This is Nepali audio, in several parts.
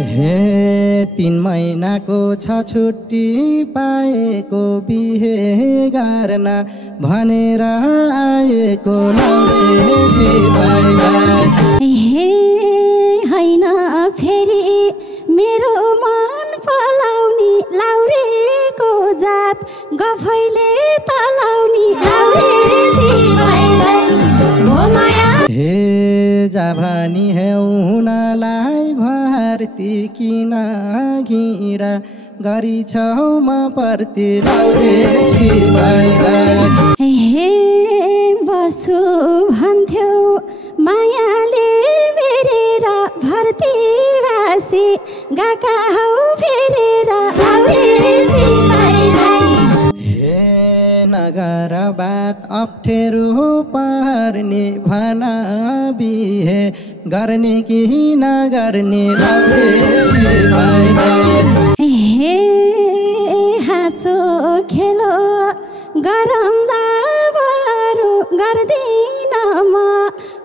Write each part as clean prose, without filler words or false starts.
हे 3 महिनाको छ छुट्टी पाएको बिहे गर्न भनेर आएको हे हैन फेरि मेरो मन पलाउने लाउरेको जात गफैले तलाउने हे जाभानी हेउनलाई भारती किन घिडा गरी छौमा पर्ति हे बसु भन्थ्यौ मायाले मेरेर भर्तीवासी गाका हौ फेरेर नगर बात अप्ठ्यारो पर्ने भना बिहे गर्ने कि नगर्ने हे हाँसो खेलो गरमला बरु गर्दिन म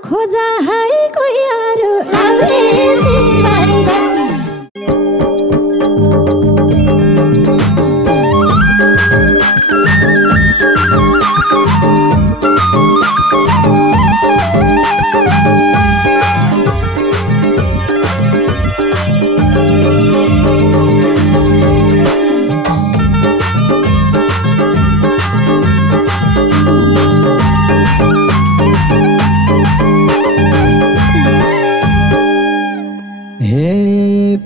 खोजा है कोही अरू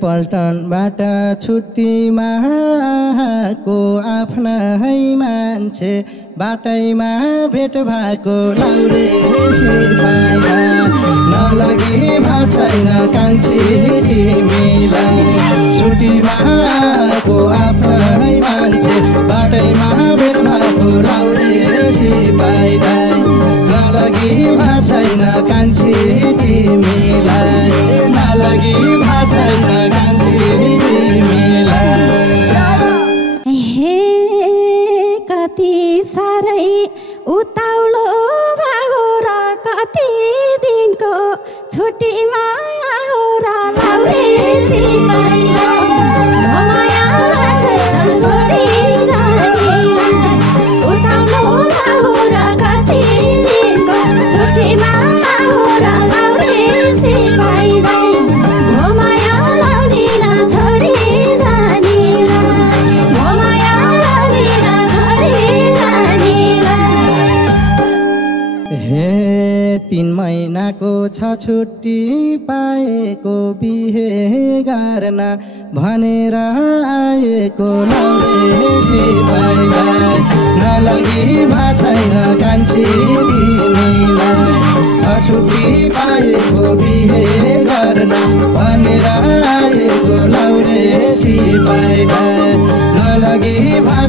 पल्टनबाट छुट्टीमा आएको आफ्ना है मान्छे बाटैमा भेट भएको नलगी छैन कान्छी तिमीलाई छुट्टीमा आएको आफ्ना है मान्छे बाटैमा भेट भएको नलगी छैन कान्छी तिमीलाई नलगी छैन कति साह्रै उताउलो भयो र कति दिनको छुट्टीमा हो र महिनाको छ छुट्टी पाएको बिहे गर्न भनेर आएको नलगी छैन कान्छी तिमीलाई छ छुट्टी पाएको बिहे गर्न भनेर आएको नलगी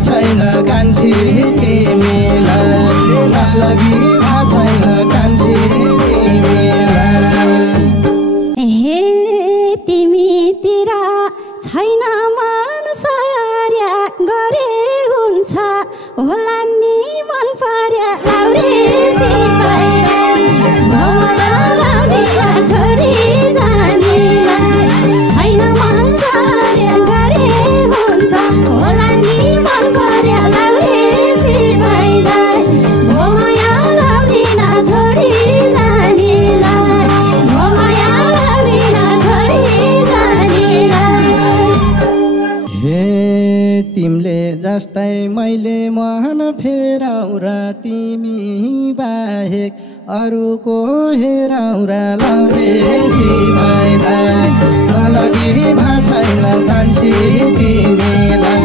छैन कान्छी तिमीलाई नलगी छैन कान्छी हे तिमीतिर छैन मन सर्या गरे हुन्छ होला नि मन पर्या छैन मन सर्या गरे हुन्छ होला नि मन पर्या तिमीले जस्तै मैले मन फेराउ र तिमी बाहेक अरूको हेराउ र नलगी छैन कान्छी तिमीलाई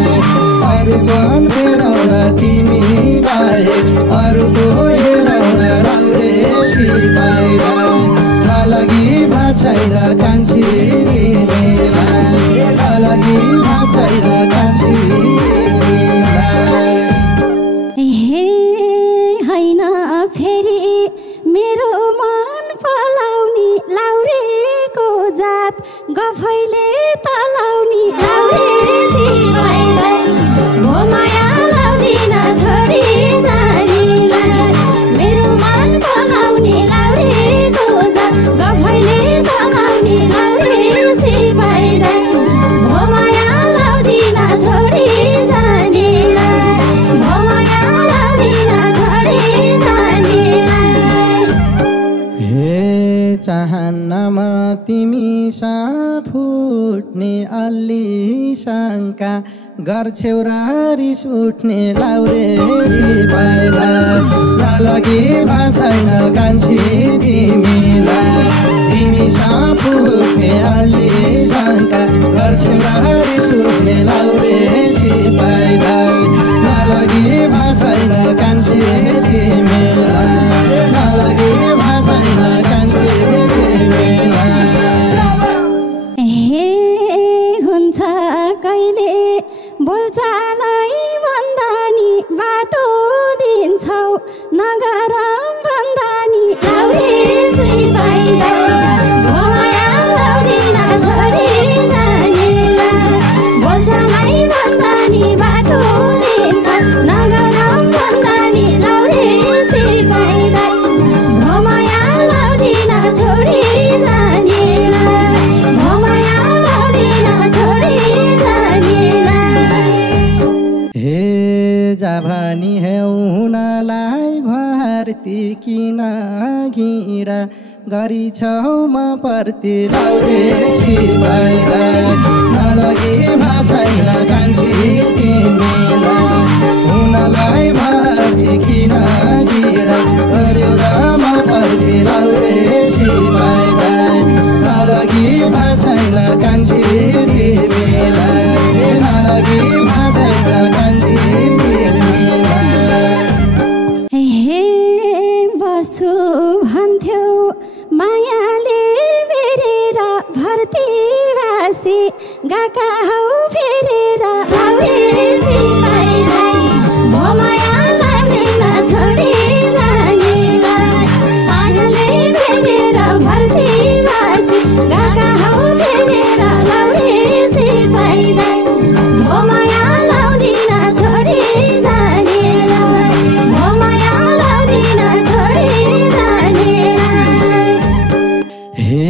अरूको फेराउ र तिमी बाहेक अरूको हेराउ र नलगी छैन कान्छी तिमीलाई नलगी छैन कान्छी हैन फेरि मेरो मन पलाउने लाउरेको जात गफैले तलाउने मेरो मन पलाउने लाउरेको जात गफैले तलाउने फुट्ने अलि शङ्का गर्छौ र रिस उठ्ने लाउरे सिपाइला नलगी भाषैन कान्छी तिमीलाई तिमीसँग फुट्ने अलि शङ्का गर्छौ र रिस उठ्ने लाउरे सिपाइलाई नलगी भाषैन कान्छी तिमीलाई नलगी भाषैन कान्छी तिमीलाई हुन्छ कहिले बोल्चालाई भन्दा नि बाटो दिन्छौ नगरम भन्दा नि लाउरे सिपाइलाई माया लाउदिन छोडी जानेला बोल्चालाई भन्दा नि बाटो दिन्छौ नगरम भन्दा नि लाउरे सिपाइलाई माया लाउदिन छोडी जानेला माया लाउदिन छोडी जानेला हे जाभानी हे उनलाई भर्ती किन घिरा गरी छौमा पर्ती लाउरे सिपाइलाई नलगी भाषैन कान्छी तिमीलाई उनलाई भर्ती किन घिरा गरी छौमा पर्ती लाउरे सिपाइलाई नलगी भाषैन कान्छी तिमीलाई नलगी भाषैन कान्छी तिमीलाई हे बसु भन्थ्यौ मायाले मेरेर भर्ती भासी गाका हौ फेरेर लाउरे सिपाइलाई म माया लाग्दैन छोडी जानेलाई मायाले मेरेर भर्ती भासी गाका हौ फेरेर लाउरे सिपाइलाई म माया लाउँदिन छोडी जानेलाई म माया लाउँदिन छोडी जानेलाई हे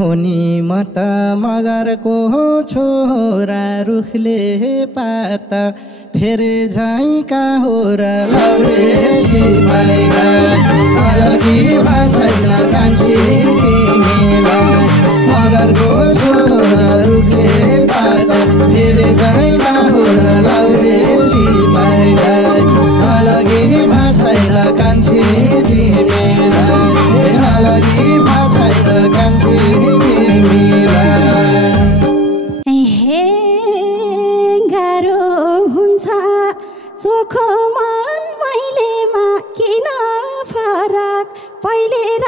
होनी म त मगरको छोरा रुखले पाता फेरि झैका हो र लाउरे सिपाइलाई अलगी भाषैन कान्छी तिमीलाई मगरको छोरा रुखले पाता फेरि झैका हो र लाउरे सिपाइलाई अलगी भाषैन कान्छी तिमीलाई अलगी भाषैन कान्छी तिमीलाई हे गाह्रो हुन्छ चोखो मन मैलेमा किन फरक पहिले र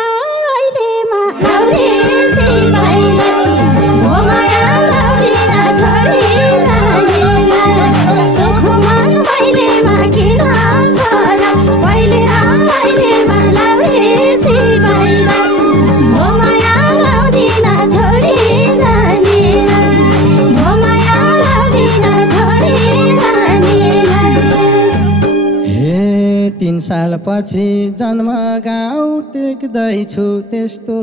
अहिलेमा लाउरे सिपाइलाई म माया लाउँदिन छोडी जानेलाई चोखो मन मैलेमा किन फरक पहिले र अहिलेमा लाउरे सिपाइलाई म माया लाउँदिन छोडी जानेलाई म माया लाउँदिन छोडी जानेलाई हे 3 सालपछि जन्म गाउँ देख्दैछु त्यस्तो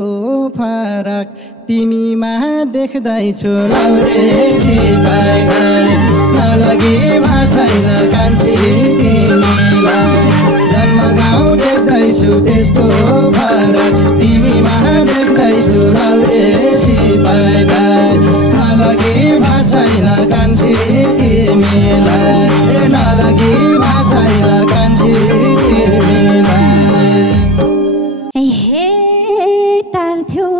फरक तिमीमा देख्दैछु लाउरे सिपाइलाई नलगी भाषैन कान्छी तिमीलाई जन्म गाउँ देख्दैछु त्यस्तो फरक तिमीमा देख्दैछु लाउरे सिपाइलाई नलगी भाषैन कान्छी तिमीलाई नलगी भाषैन कान्छी तिमीलाई हे टार्थ्यौ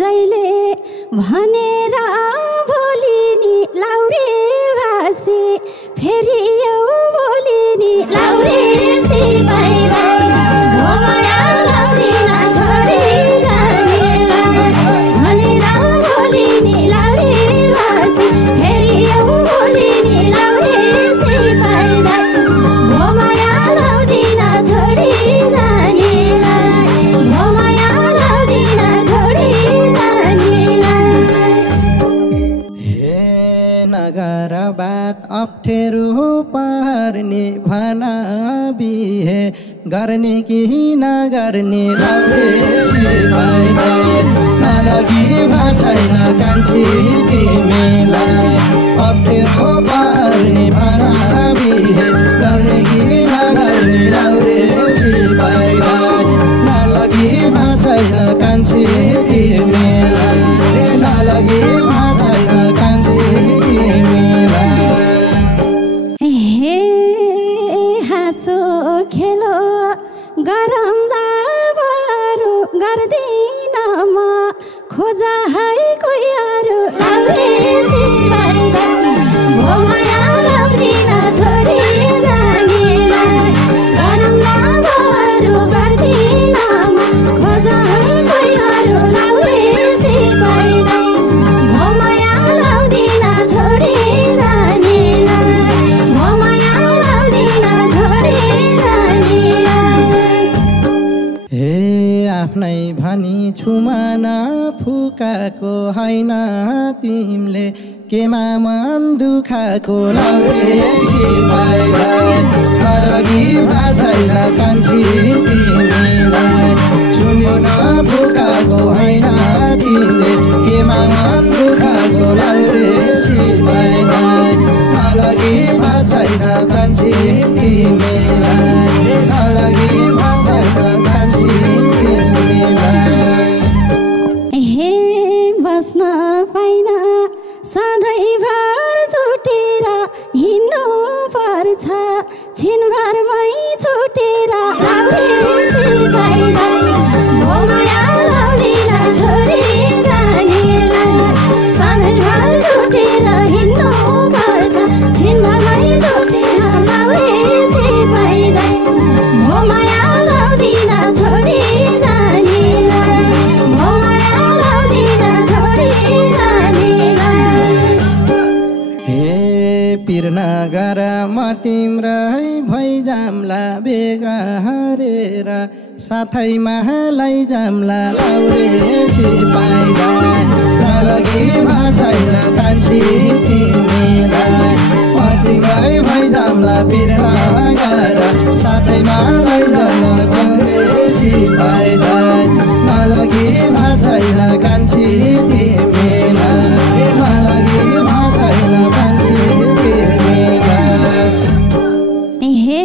जहिले भनेर भोलि नि लाउरे भासी फेरि यौ भोलि नि लाउरे सिपाइलाई म माया लाउँदिन छोडी जानेलाई भनेर भोलि नि लाउरे भासी फेरि यौ भोलि नि लाउरे सिपाइलाई म माया लाउँदिन छोडी जानेलाई म माया लाउँदिन छोडी जानेलाई हे नगर बात अप्ठ्यारो पर्ने भना बिहे गर्ने कि नगर्ने लाउरे सिपाइलाई नलगी भाषैन कान्छी तिमीलाई अप्ठ्यारो पर्ने भना बिहे गर्ने कि नगर्ने लाउरे सिपाइलाई नलगी भाषैन कान्छी तिमीलाई नलगी केमा मन दुखाको लाउरे सिपाहीलाई अलगी भाषाइल कान्छी तिमीलाई सुन्यो न फुकाको होइन तिमीले केमा मन दुखाको लाउरे सिपाहीलाई अलगी भाषाइल कान्छी तिमीलाई अलगी भाषाइल कान्छी तिमीलाई हे बस्न पाइन सधैँभर छुटेर हिँड्नु पर्छ छिनभरमै छुटेर लाउरे सिपाहीलाई हो माया लाउदिन छोरी जानेलाई सधैँभर छुटेर हिँड्नु पर्छ छिनभरमै छुटेर लाउरे सिपाहीलाई हो माया लाउदिन छोरी जानेलाई हो माया लाउदिन छोरी पिरनगर म तिम्रै भैजाम्ला बेगा हरेर साथैमा लैजाम्ला लाउरे सिपाहीलाई अलगी भाषाइल कान्छी तिमीलाई म तिम्रै भैजाम्ला पिरनगर साथैमा लैजाम्ला लाउरे सिपाहीलाई अलगी भाषाइल कान्छी तिमीलाई अलगी भाषाइल कान्छी हे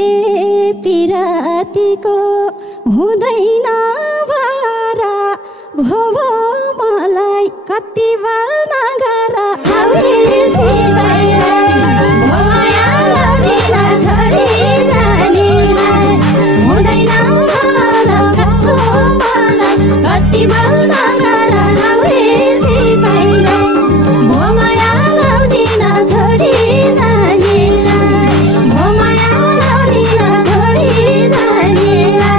पिरातीको हुँदैन भारा भो मलाई कति बल नगर लाउरे सिपाहीलाई हो माया लाउदिन छोरी जानेलाई हुँदैन भारा भो मलाई कति बल नगर लाउरे सिपाहीलाई हो माया लाउदिन छोरी जानेलाई हो माया लाउदिन छोरी जानेलाई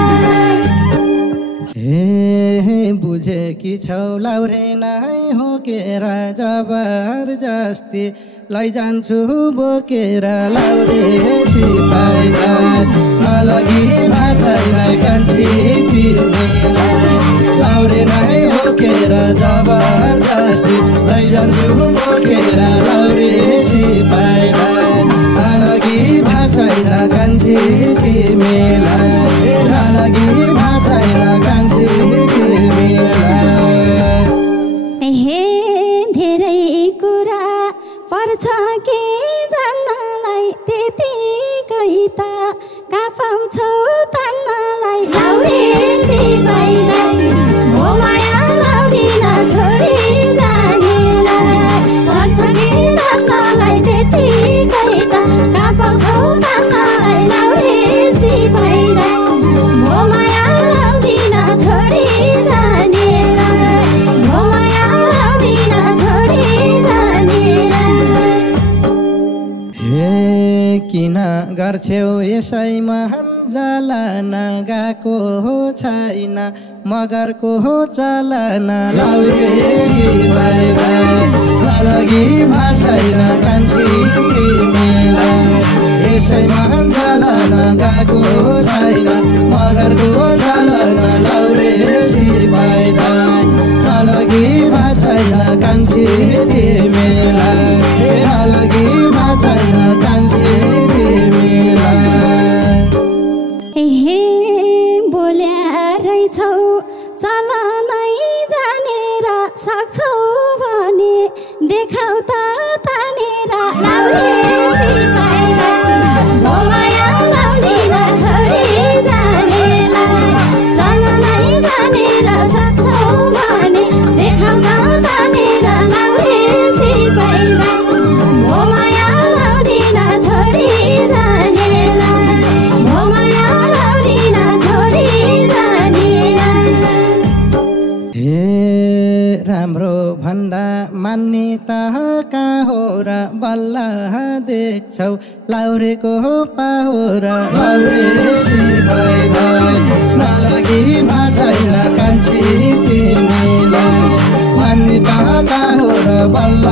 हे बुझेकी छौ लाउरे नै हो केर जबरजस्ती लैजान्छु बोकेर लाउरे सिपाहीलाई अलगी भाषाइलाई कान्छी तिमीलाई लाउरे नै हो केर जबरजस्ती लैजान्छु बोकेर लाउरे सिपाहीलाई अलगी भाषाइलाई कान्छी तिमीलाई अलगी भाषाइलाई कान्छी तिमीलाई हे धेरै कुरा पर्छ के जान्नलाई त्यतिकै त कहाँ पाउँछौ तान्नलाई लाउरे सिपाहीलाई हो माया लाउदिन छोरी जानेलाई पर्छ के जान्नलाई त्यतिकै त कहाँ पाउँछौ तान्नलाई लाउरे सिपाहीलाई हो माया लाउदिन छोरी जानेलाई हो माया लाउदिन छोरी जानेलाई हे किन गर्छौ यसै महान जलन गएको छैन मगरको चलन लाउरे सिपाहीलाई अलगी भाषाइलाई कान्छी तिमीलाई यसै महान जलन गएको छैन मगरको चलन लाउरे सिपाहीलाई अलगी भाषाइलाई कान्छी तिमीलाई अलगी भाषाइलाई कान्छी तिमीलाई हे बोल्या रहेछौ चल नै जानेर सक्छौ भने देखाउ त तानेर लाउरे सिपाहीलाई हो माया लाउदिन छोरी जानेलाई चल नै जानेर सक्छौ भने देखाउ त तानेर लाउरे सिपाहीलाई हो माया लाउदिन छोरी जानेलाई हो माया लाउदिन छोरी जानेलाई हे राम्रो भन्दा मान्ने त कहाँ हो र बल्ल देख्छौ लाउरेको पाहोर लाउरे सिपाहीलाई नलगी भाषाइलाई कान्छी तिमीलाई मान्ने त कहाँ हो र बल्ल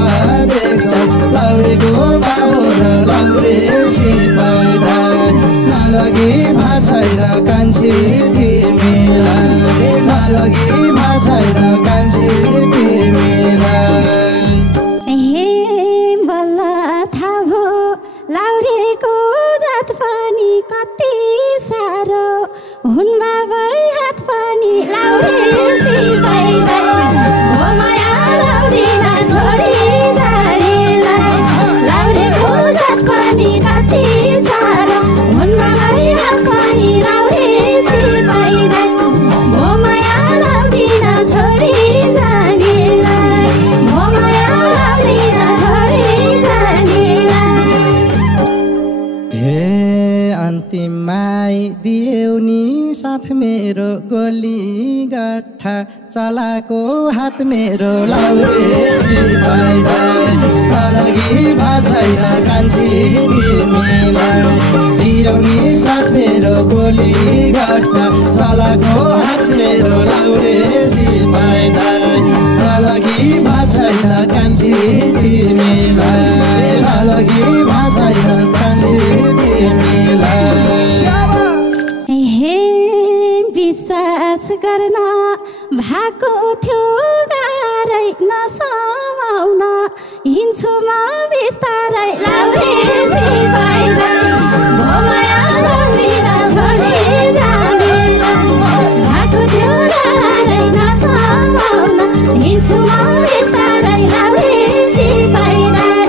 देख्छौ लाउरेको पाहोर लाउरे सिपाहीलाई नलगी भाषाइलाई कान्छी तिमीलाई नलगी भाषाइलाई कान्छी तिमीलाई हे हात पानी कति साह्रो हुन् बाबै हात पानी लाउरे सिपाहीलाई हो माया लाउदिन छोडी जानेलाई लाउरेको हात पानी कति साह्रो हुन् बाबै हात पानी लाउरे सिपाहीलाई हो माया लाउदिन छोडी जानेलाई हो माया लाउदिन छोडी जानेलाई हे अन्तिममाई दियौ नि साथ मेरो गोली गट्ठा चलाको हात मेरो लाउरे सिपाहीलाई अलगी भाछैन कान्छी तिमीलाई दियौ नि साथ मेरो गोली गट्ठा चलाको हात मेरो लाउरे सिपाहीलाई अलगी भाछैन कान्छी तिमीलाई अलगी भाछैन कान्छी तिमीलाई हे विश्वास गर्न भएको थियो गाह्रै नसमाउन हिँड्छु म बिस्तारै लाउरे सिपाहीलाई हो माया लाउदिन छोडी जानेलाई भएको थियो गाह्रै नसमाउन हिँड्छु म बिस्तारै लाउरे सिपाहीलाई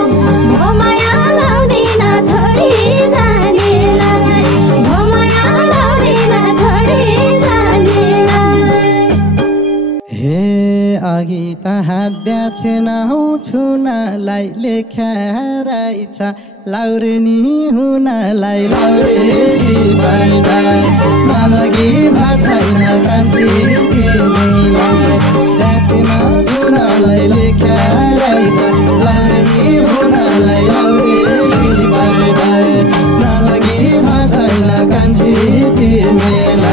हो माया लाउदिन छोडी जानेलाई हो माया लाउदिन छोडी जानेलाई हे अघि त हाद्या छेनौ छुनलाई लेख्यारहेछ लाउरे नि हुनलाई लाउरे सिपाहीलाई नलगी भाषैन कान्छी तिमीलाई रातिमा छुनलाई लेख्यारहेछ लाउरे नि हुनलाई लाउरे सिपाहीलाई नलगी भाषैन कान्छी तिमीलाई